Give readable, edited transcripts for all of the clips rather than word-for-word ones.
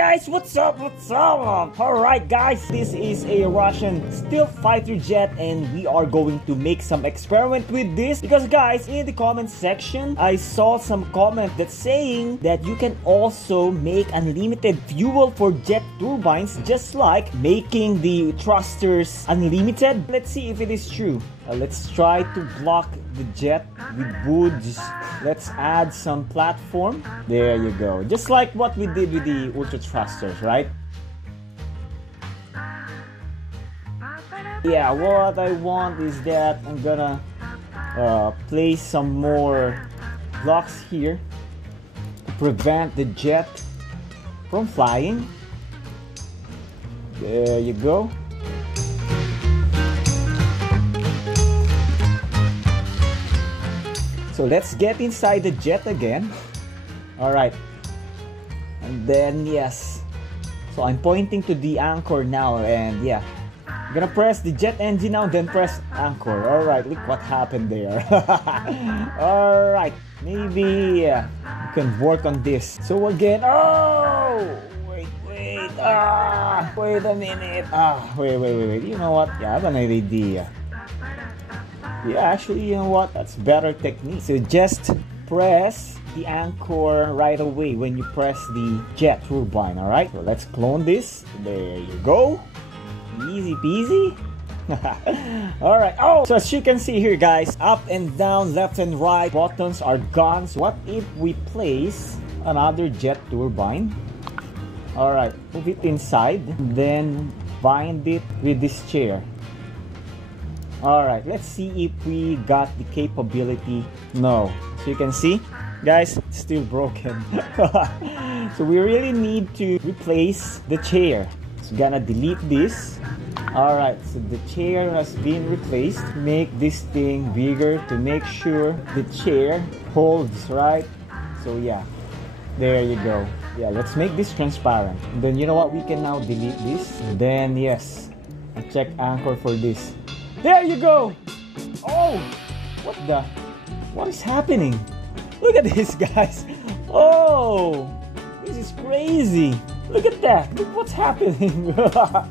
guys, what's up? Alright guys, this is a Russian stealth fighter jet and we are going to make some experiment with this because guys, in the comment section I saw some comment that's saying that you can also make unlimited fuel for jet turbines, just like making the thrusters unlimited. Let's see if it is true. Let's try to block the jet with woods. Let's add some platform. There you go. Just like what we did with the ultra thrusters, right? Yeah, what I want is that I'm gonna place some more blocks here to prevent the jet from flying. There you go. So let's get inside the jet again. Alright. And then, yes. So I'm pointing to the anchor now. And yeah. I'm gonna press the jet engine now. Then press anchor. Alright. Look what happened there. Alright. Maybe we can work on this. So again. Oh! Wait. Wait a minute. Wait. You know what? Yeah, I have an idea. Yeah, actually, you know what? That's better technique. So just press the anchor right away when you press the jet turbine, alright? So let's clone this. There you go. Easy peasy. Alright. Oh, so as you can see here, guys, up and down, left and right, buttons are gone. So what if we place another jet turbine? Alright, move it inside, then bind it with this chair. Alright, let's see if we got the capability. No. So you can see, guys, it's still broken. So we really need to replace the chair. So gonna delete this. Alright, so the chair has been replaced. Make this thing bigger to make sure the chair holds, right? So yeah, there you go. Yeah, let's make this transparent. And then you know what? We can now delete this. And then yes, I check anchor for this. There you go! Oh! What is happening? Look at this, guys! Oh! This is crazy! Look at that! Look what's happening!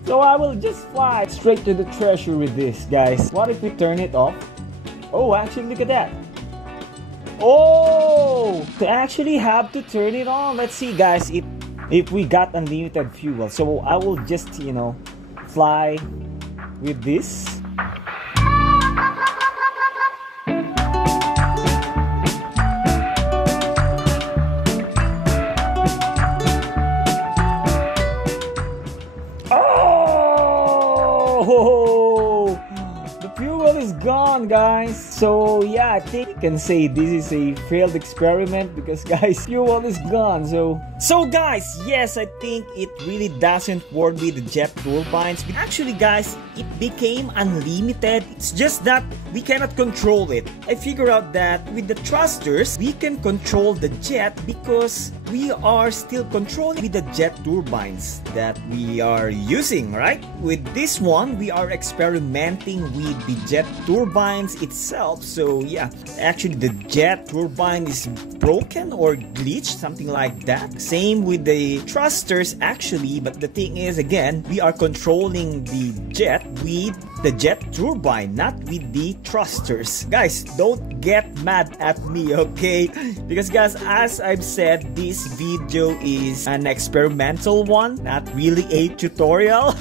So I will just fly straight to the treasure with this, guys. What if we turn it off? Oh, actually, look at that! Oh! To actually have to turn it on. Let's see, guys, if we got unlimited fuel. So I will just, you know, fly with this. Oh, the fuel is gone, guys. So yeah, I think you can say this is a failed experiment because guys, fuel is gone. So guys, yes, I think it really doesn't work with the jet turbines. But actually guys, it became unlimited. It's just that we cannot control it. I figured out that with the thrusters, we can control the jet because we are still controlling with the jet turbines that we are using, right? With this one, we are experimenting with the jet turbines itself. So yeah, actually the jet turbine is broken or glitched, something like that. Same with the thrusters actually, but the thing is, again, we are controlling the jet with the jet turbine, not with the thrusters. Guys, don't get mad at me, okay? Because guys, as I've said, this video is an experimental one, not really a tutorial.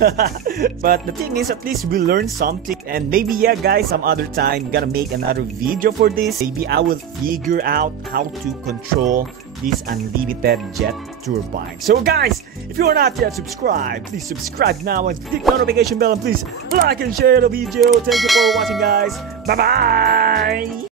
But the thing is, at least we learned something. And maybe, yeah guys, some other time gonna make another video for this. Maybe I will figure out how to control this unlimited jet turbine. So guys, if you are not yet subscribed, please subscribe now and click the notification bell and please like and share the video. Thank you for watching, guys. Bye bye.